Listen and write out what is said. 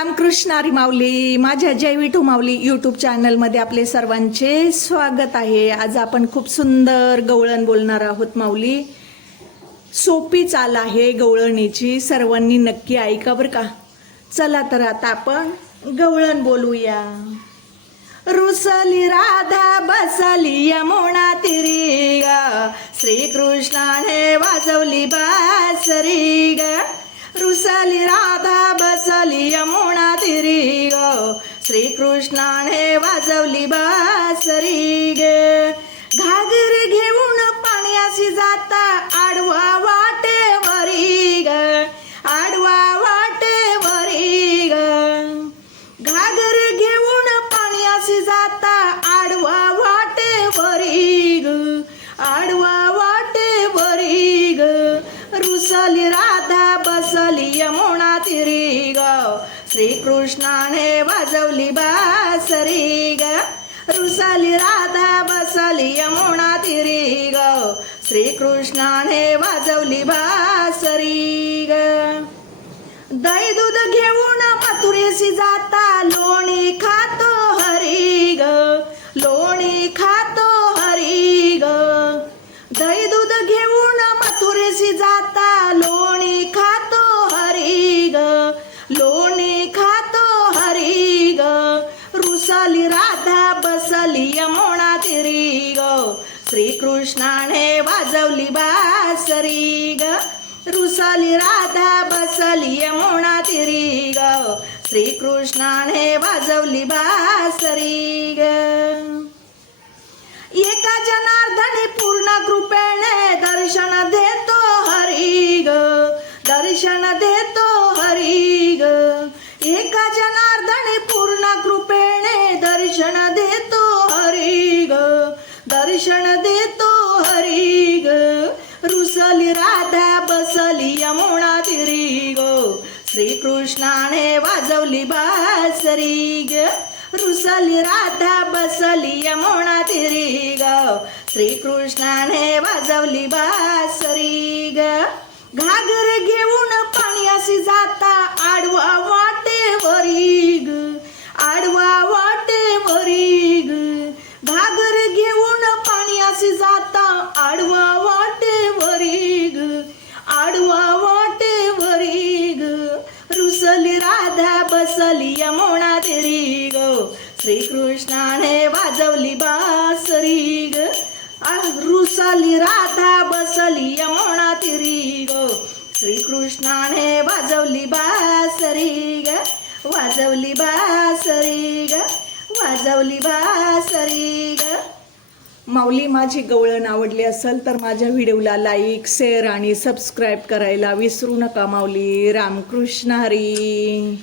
रामकृष्णारी माऊली माझ्या जय विठू माऊली यूट्यूब चॅनलमध्ये आपले सर्वांचे स्वागत आहे. आज आपण खूप सुंदर गवळण बोलणार आहोत माऊली. सोपी चाल आहे गवळणीची सर्वांनी नक्की ऐका बरं का. चला तर आता आपण गवळण बोलूया. रुसली राधा बसली यमुना तिरी ग श्रीकृष्णाने वाजवली बासरी ग. रुसली राधा बसली यमुना तिरी ग. श्रीकृष्णाने वाजवली बासरी गे. श्रीकृष्णाने वाजवली बासरी ग. रुसाली राधा बसली यमुना तिरी ग श्रीकृष्णाने वाजवली बासरी ग. दही दूध घेऊन मथुरेशी जाता लोणी खातो हरी ग. लोणी खातो हरी ग. दही दूध घेऊन मथुरेशी जाता रुसली राधा बसली यमुना तिरी ग. श्रीकृष्णाने वाजवली बासरी ग. रुसली राधा बसली यमुना तिरी ग. श्रीकृष्णाने वाजवली बासरी श्रीकृष्णाने वाजवली बासरी ग. रुसली राधा बसली यमुना तिरी ग श्रीकृष्णाने वाजवली बासरी ग. घागर घेऊन श्रीकृष्णाने वाजवली बासरी ग. रुसली राधा बसली यमुना तिरी ग श्रीकृष्णाने वाजवली बासरी ग. वाजवली बासरी ग. वाजवली बासरी ग. माऊली माझी गवळण आवडली असेल तर माझ्या व्हिडिओला लाईक शेअर आणि सबस्क्राईब करायला विसरू नका माऊली. रामकृष्ण हरी.